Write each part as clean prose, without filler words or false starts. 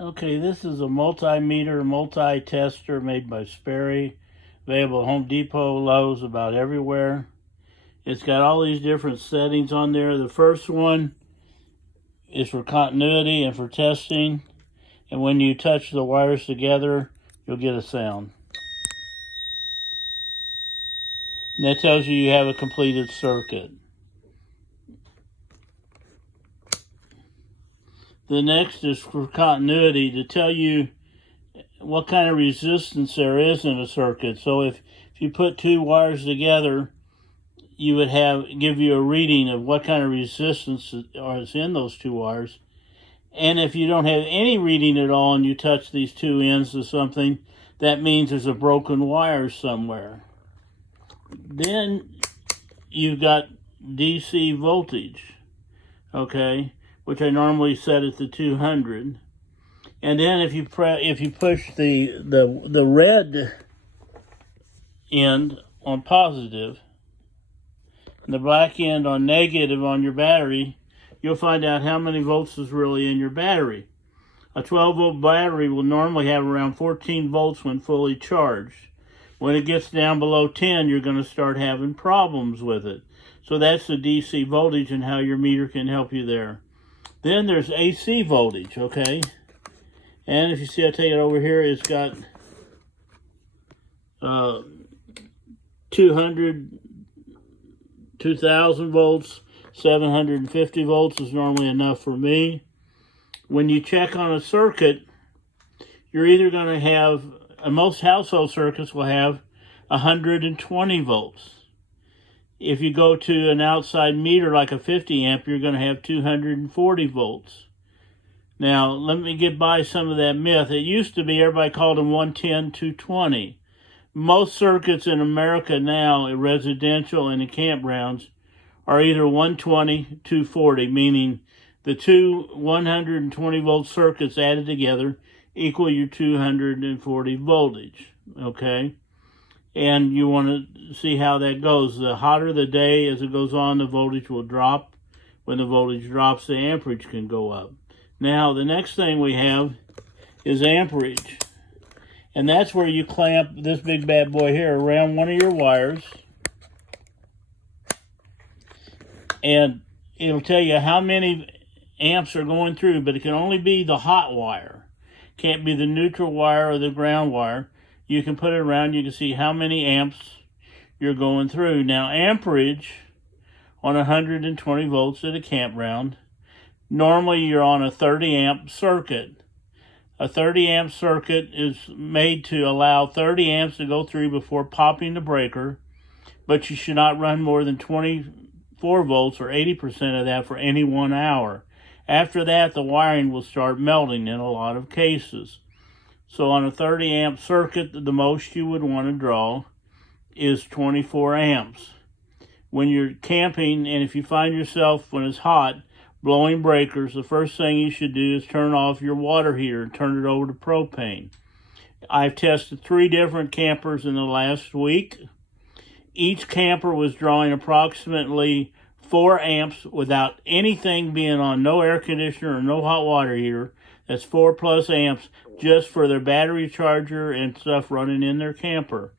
Okay, this is a multimeter, multi-tester made by Sperry, available at Home Depot, Lowe's, about everywhere. It's got all these different settings on there. The first one is for continuity and for testing, and when you touch the wires together, you'll get a sound. And that tells you have a completed circuit. The next is for continuity, to tell you what kind of resistance there is in a circuit. So if you put two wires together, you would give you a reading of what kind of resistance is in those two wires. And if you don't have any reading at all and you touch these two ends of something, that means there's a broken wire somewhere. Then you've got DC voltage, okay, which I normally set at the 200. And then if you push the red end on positive and the black end on negative on your battery, you'll find out how many volts is really in your battery. A 12-volt battery will normally have around 14 volts when fully charged. When it gets down below 10, you're going to start having problems with it. So that's the DC voltage and how your meter can help you there. Then there's AC voltage, okay? And if you see, I take it over here, it's got 2,000 volts, 750 volts is normally enough for me. When you check on a circuit, you're either going to have, most household circuits will have 120 volts. If you go to an outside meter like a 50 amp, you're going to have 240 volts. Now, let me get by some of that myth. It used to be everybody called them 110, 220. Most circuits in America now, in residential and in campgrounds, are either 120, 240, meaning the two 120 volt circuits added together equal your 240 voltage, okay? And you want to see how that goes. The hotter the day as it goes on, the voltage will drop. When the voltage drops, the amperage can go up. Now, the next thing we have is amperage. And that's where you clamp this big bad boy here around one of your wires. And it'll tell you how many amps are going through, but it can only be the hot wire. Can't be the neutral wire or the ground wire. You can put it around, you can see how many amps you're going through. Now, amperage on 120 volts at a campground, normally you're on a 30 amp circuit. A 30 amp circuit is made to allow 30 amps to go through before popping the breaker, but you should not run more than 24 volts or 80% of that for any 1 hour. After that, the wiring will start melting in a lot of cases. So on a 30 amp circuit, the most you would want to draw is 24 amps. When you're camping, and if you find yourself, when it's hot, blowing breakers, the first thing you should do is turn off your water heater and turn it over to propane. I've tested 3 different campers in the last week. Each camper was drawing approximately 4 amps without anything being on, no air conditioner or no hot water heater. That's 4+ amps just for their battery charger and stuff running in their camper.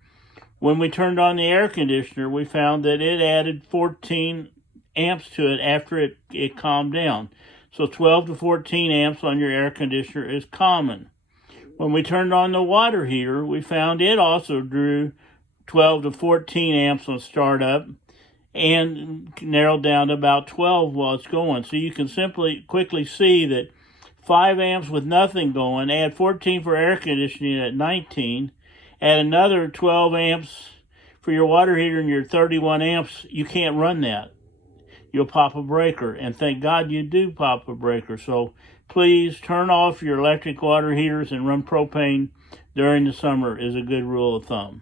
When we turned on the air conditioner, we found that it added 14 amps to it after it calmed down. So 12 to 14 amps on your air conditioner is common. When we turned on the water heater, we found it also drew 12 to 14 amps on startup and narrowed down to about 12 while it's going. So you can quickly see that 5 amps with nothing going, add 14 for air conditioning at 19, add another 12 amps for your water heater and your 31 amps, you can't run that. You'll pop a breaker, and thank God you do pop a breaker. So please turn off your electric water heaters and run propane during the summer is a good rule of thumb.